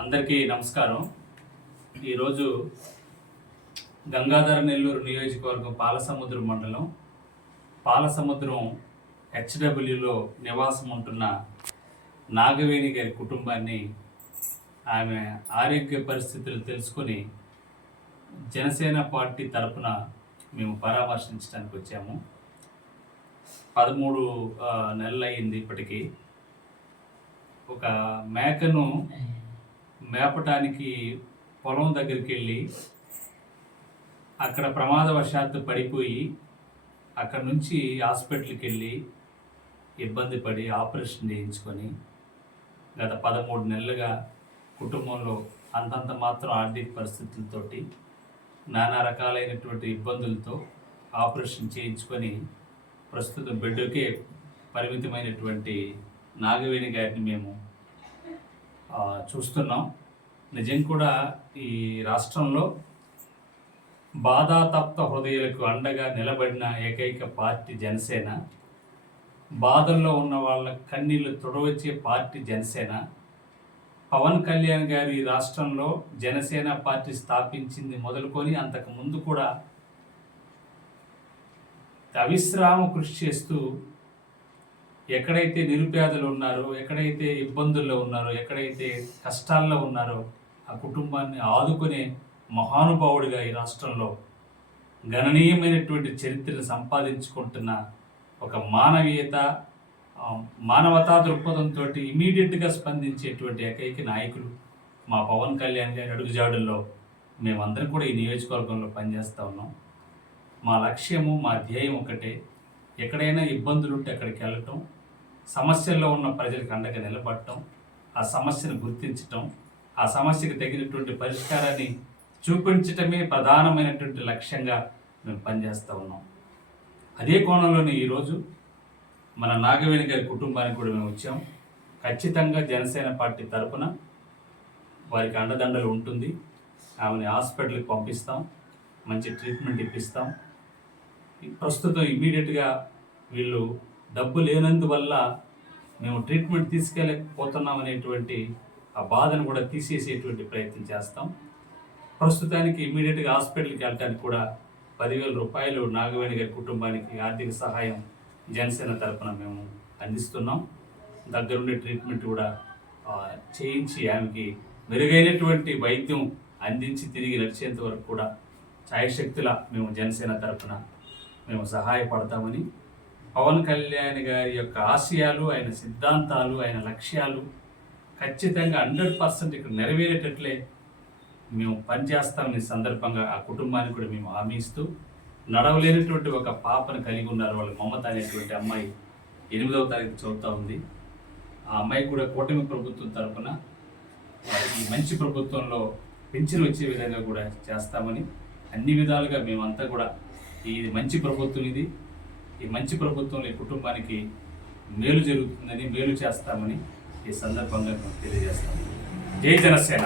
అందరికీ నమస్కారం. ఈరోజు గంగాధర నెల్లూరు నియోజకవర్గం పాలసముద్రం మండలం పాలసముద్రం హెచ్డబ్ల్యూలో నివాసం ఉంటున్న నాగవేణి గారి కుటుంబాన్ని ఆమె ఆరోగ్య పరిస్థితులు తెలుసుకొని జనసేన పార్టీ తరపున మేము పరామర్శించడానికి వచ్చాము. పదమూడు నెలలు అయింది ఇప్పటికీ. ఒక మేకను మేపటానికి పొలం దగ్గరికి వెళ్ళి అక్కడ ప్రమాదవశాత్తు పడిపోయి అక్కడ నుంచి హాస్పిటల్కి వెళ్ళి ఇబ్బంది పడి ఆపరేషన్ చేయించుకొని గత పదమూడు నెలలుగా కుటుంబంలో అంతంత మాత్రం ఆర్థిక పరిస్థితులతోటి నానా రకాలైనటువంటి ఇబ్బందులతో ఆపరేషన్ చేయించుకొని ప్రస్తుతం బెడ్కే పరిమితమైనటువంటి నాగవేణి గారిని మేము చూస్తున్నాం. నిజం కూడా ఈ రాష్ట్రంలో బాధాతప్త హృదయాలకు అండగా నిలబడిన ఏకైక పార్టీ జనసేన. బాధల్లో ఉన్న వాళ్ళ కన్నీళ్ళు తుడవచ్చే పార్టీ జనసేన. పవన్ కళ్యాణ్ గారు ఈ రాష్ట్రంలో జనసేన పార్టీ స్థాపించింది మొదలుకొని అంతకు ముందు కూడా అవిశ్రామ కృషి చేస్తూ ఎక్కడైతే నిరుపేదలు ఉన్నారో ఎక్కడైతే ఇబ్బందుల్లో ఉన్నారో ఎక్కడైతే కష్టాల్లో ఉన్నారో ఆ కుటుంబాన్ని ఆదుకునే మహానుభావుడిగా ఈ రాష్ట్రంలో గణనీయమైనటువంటి చరిత్రను సంపాదించుకుంటున్న ఒక మానవీయత మానవతా దృక్పథంతో ఇమీడియట్గా స్పందించేటువంటి ఏకైక నాయకులు మా పవన్ కళ్యాణ్ గారి అడుగుజాడుల్లో మేమందరం కూడా ఈ నియోజకవర్గంలో పనిచేస్తూ ఉన్నాం. మా లక్ష్యము మా ధ్యేయం ఒకటే. ఎక్కడైనా ఇబ్బందులు ఉంటే అక్కడికి వెళ్ళటం సమస్యల్లో ఉన్న ప్రజలకు అండగా నిలబడటం ఆ సమస్యను గుర్తించటం ఆ సమస్యకు తగినటువంటి పరిష్కారాన్ని చూపించటమే ప్రధానమైనటువంటి లక్ష్యంగా మేము పనిచేస్తూ ఉన్నాం. అదే కోణంలోనే ఈరోజు మన నాగవేణి గారి కుటుంబానికి కూడా మేము వచ్చాం. ఖచ్చితంగా జనసేన పార్టీ తరపున వారికి అండదండలు ఉంటుంది. ఆమెని హాస్పిటల్కి పంపిస్తాం మంచి ట్రీట్మెంట్ ఇప్పిస్తాం. ప్రస్తుతం ఇమీడియట్గా వీళ్ళు డబ్బు లేనందువల్ల మేము ట్రీట్మెంట్ తీసుకెళ్ళకపోతున్నాం అనేటువంటి ఆ బాధను కూడా తీసేసేటువంటి ప్రయత్నం చేస్తాం. ప్రస్తుతానికి ఇమీడియట్గా హాస్పిటల్కి వెళ్ళడానికి కూడా పదివేల రూపాయలు నాగవేణి గారి కుటుంబానికి ఆర్థిక సహాయం జనసేన తరపున మేము అందిస్తున్నాం. దగ్గరుండే ట్రీట్మెంట్ కూడా చేయించి ఆమెకి మెరుగైనటువంటి వైద్యం అందించి తిరిగి నడిచేంత వరకు కూడా ఛాయశక్తుల మేము జనసేన తరఫున మేము సహాయపడతామని పవన్ కళ్యాణ్ గారి యొక్క ఆశయాలు ఆయన సిద్ధాంతాలు ఆయన లక్ష్యాలు ఖచ్చితంగా హండ్రెడ్ పర్సెంట్ ఇక్కడ నెరవేరేటట్లే మేము పనిచేస్తామని సందర్భంగా ఆ కుటుంబానికి కూడా మేము హామీ ఇస్తూ నడవలేనటువంటి ఒక పాపను కలిగి ఉన్నారు వాళ్ళ మమత అనేటువంటి అమ్మాయి ఎనిమిదవ తారీఖు చదువుతూ ఉంది. ఆ అమ్మాయి కూడా కూటమి ప్రభుత్వం తరఫున ఈ మంచి ప్రభుత్వంలో పెన్షన్ వచ్చే విధంగా కూడా చేస్తామని అన్ని విధాలుగా మేమంతా కూడా ఇది మంచి ప్రభుత్వం ఇది. ఈ మంచి ప్రభుత్వంలో ఈ కుటుంబానికి మేలు జరుగుతుందని మేలు చేస్తామని ఈ సందర్భంగా మేము తెలియజేస్తాము జై జనసేన.